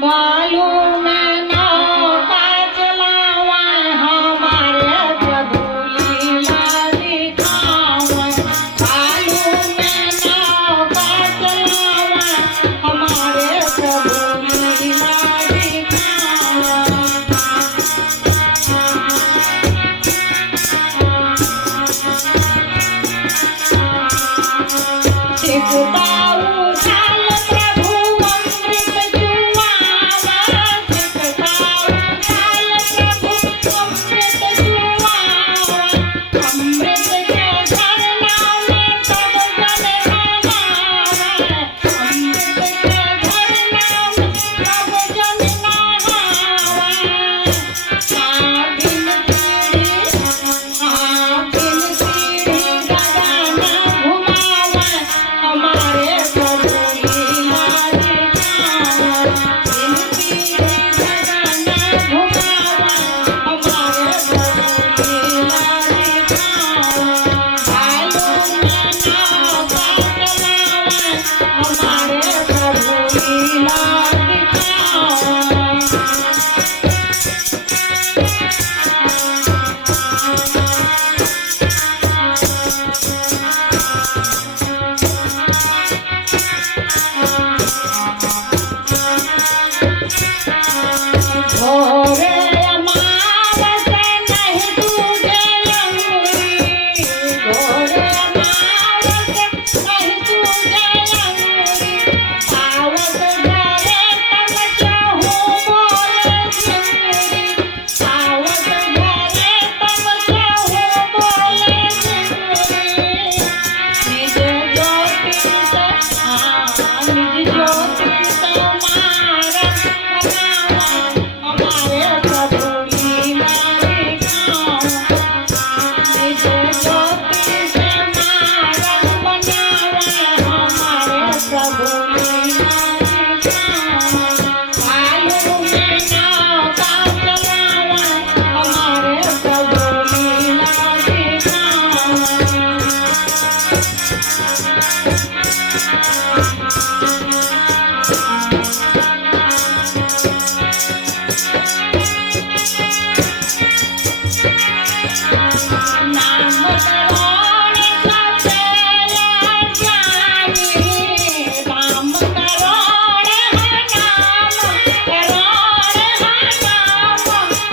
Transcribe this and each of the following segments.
बालू में नौका चलावा हमारे प्रभु लीला दिखावा। बालू में नौका चलावा हमारे प्रभु लीला दिखावा। सिकता उछाल प्रभु अमृत जुआवा। सिकता उछाल प्रभु अमृत जुआवा। अमृत के झरना में सब जन नहावा। अमृत के झरना में सब जन नहावा। आबिन सीढ़ी गगन घुमावा हमारे प्रभु लीला दिखावा। बिन सीढ़ी गगन घुमावा हमारे प्रभु लीला दिखावा। बालू में नौका चलावा हमारे प्रभु लीला दिखावा। घोरे अमावस नहीं तुझे अंगूरी। घोरे अमावस नहीं तुझे अंगूरी। आवत घरे तब चहु बोले सिंदूरी। आवत घरे तब चहु बोले सिंदूरी। निज ज्योति से निज ज्योति से मारत बनावा हमारे प्रभु लीला दिखावा। निज ज्योति से मारत बनावा हमारे प्रभु लीला दिखावा। बालू में नौका चलावा हमारे प्रभु लीला दिखावा। नाम करोड़ सचेला जानी। नाम करोड़ है नाम करोड़ है नाम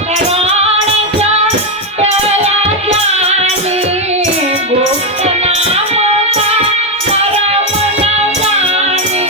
करोड़ सचेला जानी। गुप्त नाम का मरम न जानी।